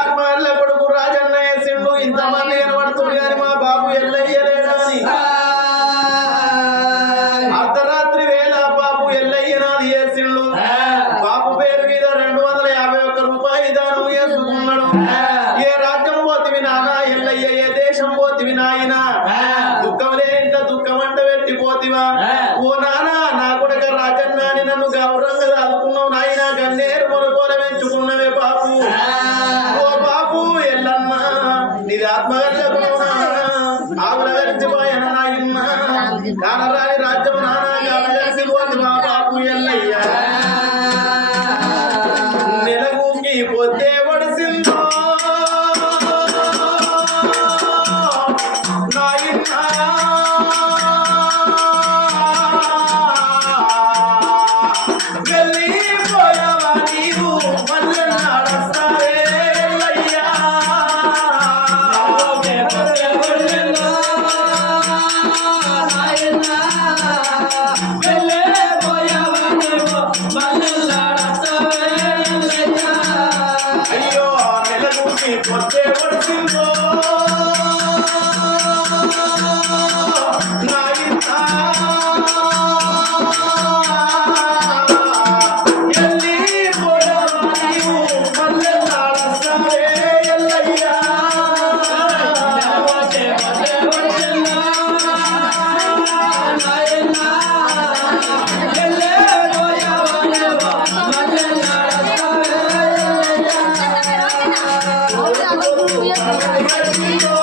ఆత్మహల్ల కొడుకు రాజన్న వేసిండు ఇంతమంది కనబడుతుంది కానీ మా బాబు ఎల్లయ్య అర్ధరాత్రి వేళ బాబు ఎల్లయ్యనాది సిండు? బాబు పేరు మీద రెండు వందల యాభై ఒక్క రూపాయి దానం వేసుకున్నాడు ఏ రాజ్యం పోతివి నానా ఎల్లయ్య ఏ దేశం పోతివి నాయన? దుఃఖం లేంత దుఃఖం అంట పెట్టి పోతివా? ఓ నానా నా కొడక రాజన్న అని నన్ను గౌరవంగా దాదుకున్నావు నీది ఆత్మగల్లకు ఆవుల గడిచిపోయిన నాయన్న కానరాని రాజ్యం అయ్యో నెల నెలగుకి పొద్దే పడుతుందో Thank you.